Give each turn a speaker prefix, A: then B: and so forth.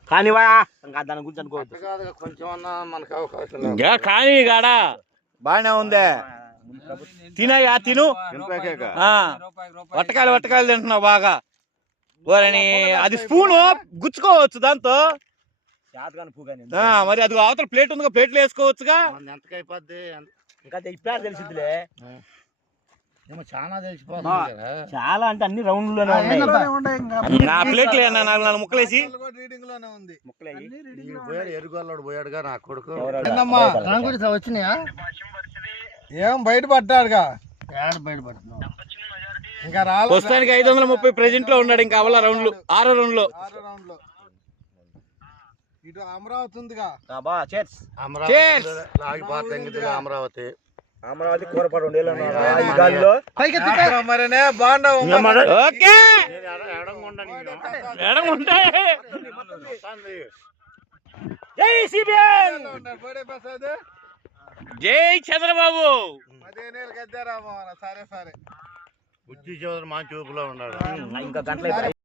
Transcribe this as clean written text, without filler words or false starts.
A: కానీ దాని గురించి అనుకోవద్దు,
B: కొంచెం కానీ గాడా బాగానే ఉంది. తినయా తిను, వట్టకాయలు తింటున్నావు బాగా. ఓరని అది స్పూను గుచ్చుకోవచ్చు దాంతో. మరి అది అవతల ప్లేట్ ఉందిగా, ప్లేట్లు వేసుకోవచ్చుగా.
A: ఇంకా ఇప్పుడే తెలిసిందిలే,
C: చాలా తెలిసిపోతుంది.
A: చాలా అంటే అన్ని రౌండ్ లోనే ఉన్నాయి.
B: నా ప్లేట్లు 4 ముక్కలేసి
C: ఎరుగోళ్ళోడు పోయాడుగా నా కొడుకు.
D: వచ్చినాయా? ఏం బయటపడ్డాడుగా, బయట పడుతున్నావు ఇంకా రాలేదు.
B: ప్రస్తుతానికి 530 ప్రెజెంట్ లో ఉన్నాడు. ఇంకా అవల రౌండ్లు 6వ రౌండ్ లో.
D: ఇటు అమరావతి ఉందిగా,
C: అమరావతి
A: అమరావతి కూరపాటు
D: మరనే బాండా.
B: జై చంద్రబాబు.
D: 15 ఏళ్ళు గద్దారామో. సరే సరే,
C: బుద్ధి చోదరు మంచి ఊపులో ఉన్నాడు.
A: ఇంకా గంటలు